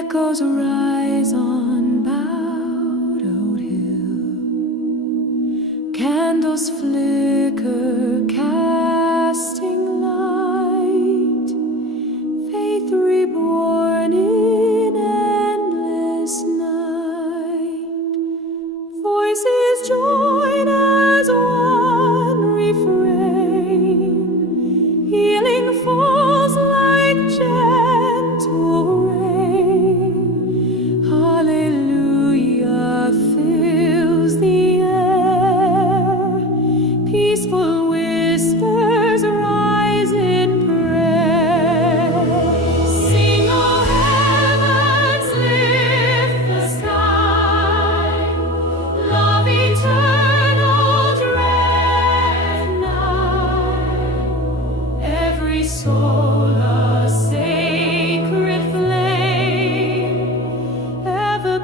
Echoes rise on bowed hill, candles flicker, casting light, faith reborn in endless night. Voices join as one refrain, healing falls like gentle rain. Hallelujah fills the air, peaceful whispers rise in praise. Sing, O heavens, lift the sky, love eternal dread night. Every soul a sacred flame, ever